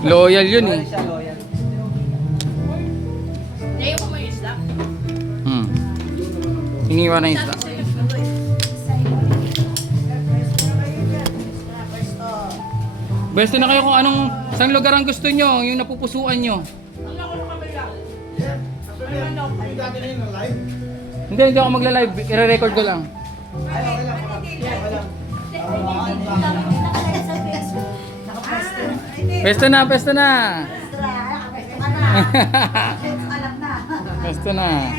Loyal yun eh. Siya loyal. Ngayon ko may isla. Iniwan na isla. Basta na kayo kung anong isang lugar ang gusto nyo, yung napupusuan nyo. Ang ako ng kamila. Yung dati na yun, live? Hindi ako magla-live. I-record ko lang. Ay, okay lang. Pwesto na, pwesto na. Pwesto na.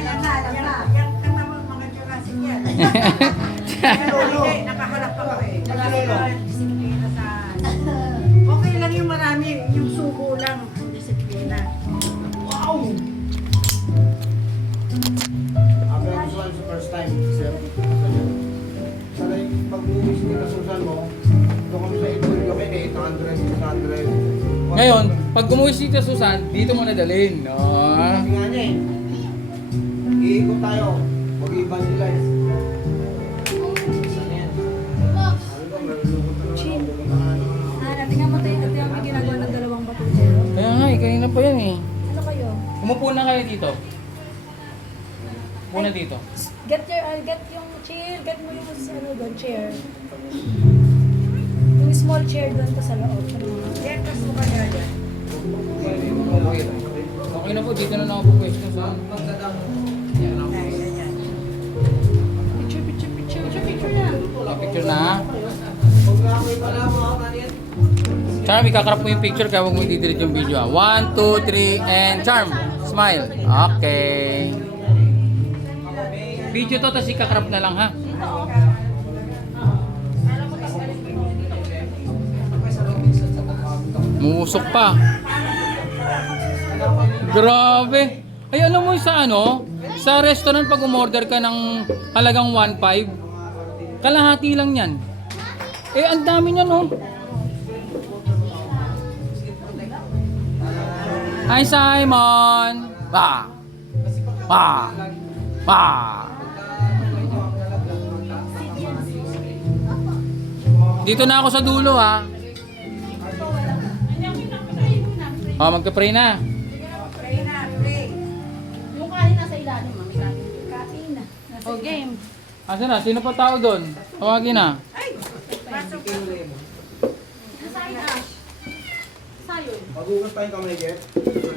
Nakaharap ako eh. Disiplina sa... Okay lang yung marami, yung subo lang, ang disiplina. Wow! Ako yung Susan sa first time, sir. Sanay, pag uwis nila Susan mo, doon kami sa Itulio kayo, 800, 600. Ngayon, pag gumuwi si Tita Susan, dito mo nadalhin. No? Sabi nga niya eh, iikot tayo, mag-evangelize. Saan yan? Ano ba, malulungkot na naman ako, pupunta ka na. Tingnan mo tayo, ito yung ginagawa ng dalawang batutero. Kaya nga eh, kanina pa yan eh. Ano kayo? Umupo na kayo dito. Upo na dito. Get yung chair, get mo yung ano doon, chair. Yung small chair doon pa sa loob. Yan, kas mo kaya dyan. Okay na po, dito na ako po pwesto sa Picture na. picture na. Huwag na ako pala mga kanyan. Charm, ikakarap mo yung picture kaya huwag mo i-delete yung video. 1, 2, 3, and Charm, smile. Okay. Video to, tapos ikakarap na lang ha. Musok pa. Grabe. Ay, alam mo sa ano? Sa restaurant pag umorder ka ng halagang 1.5, kalahati lang yan. Eh, ang dami niyan, no? Hi, Simon! Ba! Ba! Ba! Dito na ako sa dulo, ha? Oh, magka-pray na. Pray na, pray. Yung kanin nasa ilalim, mami. Kain na. O, game. Asa na? Sino pa tao doon? Tawagin na. Pasok. Nasaan na? Sayon. Magugas pa yung kamay, Jeff.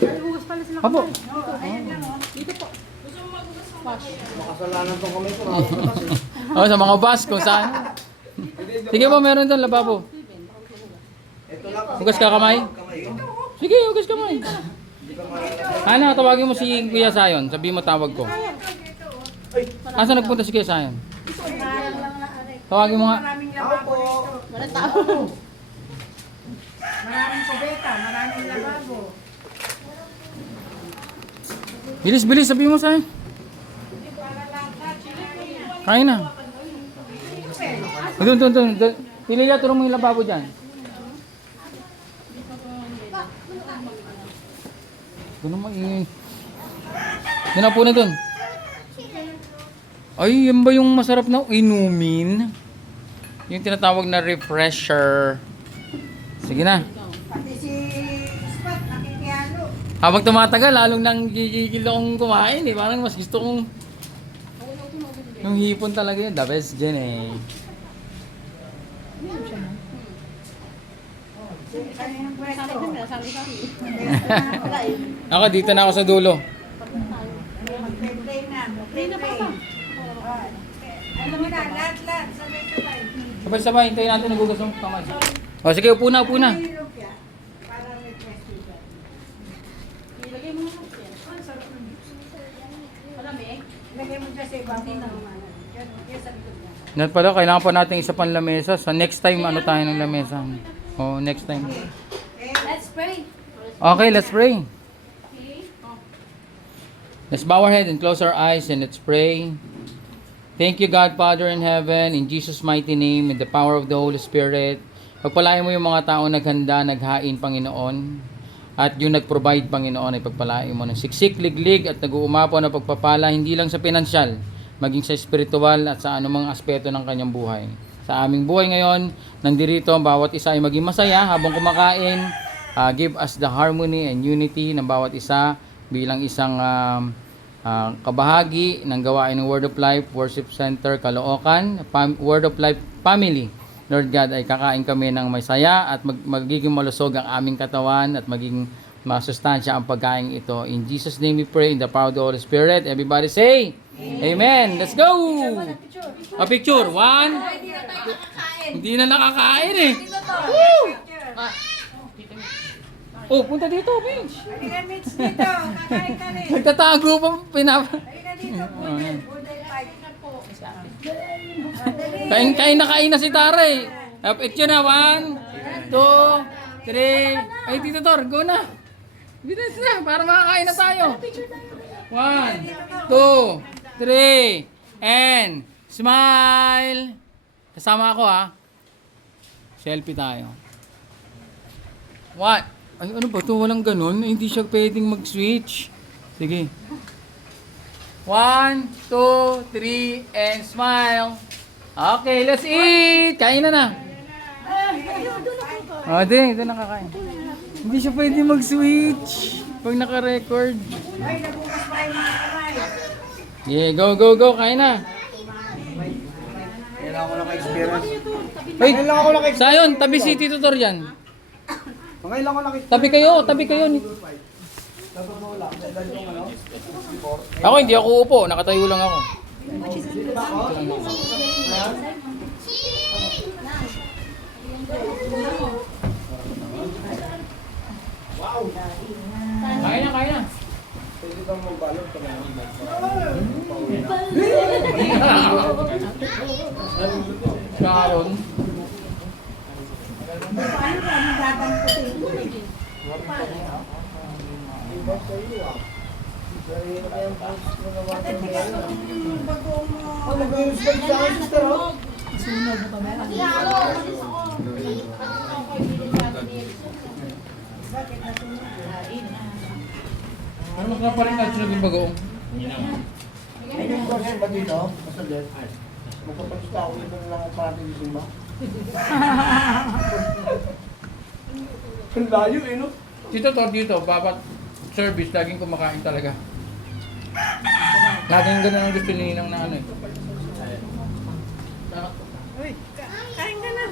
Ay, hugas pala sila Apo. kamay. Ayan lang oh. Dito po. Gusto mo magugas ng wash? Makasalanan tong kamay ko. Magugas eh. Oh, sa mga bus kung saan. Sige po, meron doon lababo. Ito lang. Hugas ka kamay? Kamay ko. Sige, hugas kamay. Ano, tawagin mo si Kuya Sayon. Sabihin mo tawag ko. Asa nagpunta si Kuya Sayon? Sayang lang na aray. Tawagin mo nga. Maraming lababo dito. Walang tao. Maraming kubeta, maraming lababo. Bilis, bilis. Sabihin mo Sayon. Kain na. Doon, doon, doon. Pili ka, turong mo yung lababo dyan. Doon naman Doon na po na doon. Ay, yan ba yung masarap na inumin? Yung tinatawag na refresher. Sige na. Pati si Spot, nakikihalo. Habang tumatagal, lalong nang gigigil akong kumain eh. Parang mas gusto kong... Yung hipon talaga yun. The best dyan eh. Kaninang pwesto. Sabi ko, sabi sa amin. Pwesto na pala eh. Ako, dito na ako sa dulo. Mag-play na. Play na pa ba? Alam mo na, lahat. Sabay-sabay. Sabay-sabay, hintayin natin nagugas ng kamay. O sige, upo na, upo na. Hilog yan. Para may pwesto dyan. Ilagay mo na yan. Malamig. Lagay mo dyan sa ibabaw ng ano. Yan sa likod niya. Net pala, kailangan pa natin isa pang lamesa. Sa next time, ano tayo ng lamesa? O, next time. Let's pray. Okay, let's pray. Okay? Oh. Let's bow our head and close our eyes and let's pray. Thank you, God, Father in heaven, in Jesus' mighty name, in the power of the Holy Spirit. Pagpalain mo yung mga tao naghanda, naghain, Panginoon. At yung nag-provide, Panginoon, ay pagpalain mo ng siksik, liglig at nag-uumapaw na pagpapala, hindi lang sa pinansyal, maging sa spiritual at sa anumang aspeto ng kanyang buhay. Sa aming buhay ngayon, nandirito, bawat isa ay maging masaya habang kumakain, give us the harmony and unity ng bawat isa bilang isang kabahagi ng gawain ng Word of Life Worship Center Caloocan, Word of Life Family. Lord God, ay kakain kami ng may saya at magiging malusog ang aming katawan at magiging masustansya ang pagkain ito. In Jesus' name we pray, in the power of the Holy Spirit. Everybody say, Amen. Let's go! A picture. One. Hindi na nakakain eh. Woo! Oh, punta dito, Pinch. Halika, Mitch, dito. Kakain ka rin. Nagtatago pa Halika dito. Budol fight. Kain na si Tara eh. Picture na. 1, 2, 3. Ay, Tito Tor, go na. Bilis na, para makakain na tayo. 1, 2, 3, and smile. Kasama ako ha. Selfie tayo. 1. Ay, ano ba ito? Walang ganun. Ay, hindi siya pwedeng mag-switch. Sige. 1, 2, 3, and smile. Okay, let's eat! Kain na. O, di nakakain. Hindi siya pwedeng mag-switch pag naka-record. Ay, nabukas pa yung mga kamay. Yeah, go. Kain na. Kailangan ko lang ka-experience. Ay, Kailangan ko lang ka-experience. Sayon, tabi si Tito Tor yan. Kailangan ko lang ka-experience. Tabi kayo. Ako, hindi ako upo. Nakatayo lang ako. Kain na. Pwede kang magbalot pag Karon. Paano ka magdadang puti? Yung bago mo. Ano ba yung spike sa akin, sister? Oh? Bakit nasunog? Ano magkaparin natin yung bagoong? Ay, yung version ba dito? Basta dyan. Magpapagsta ako dito na lang ang parating yung simba. Ang layo eh, no? Tito Tor dito, babat service, laging kumakain talaga. Laging ganun ang gusto ni Ninang na ano eh. Uy, kain ka na.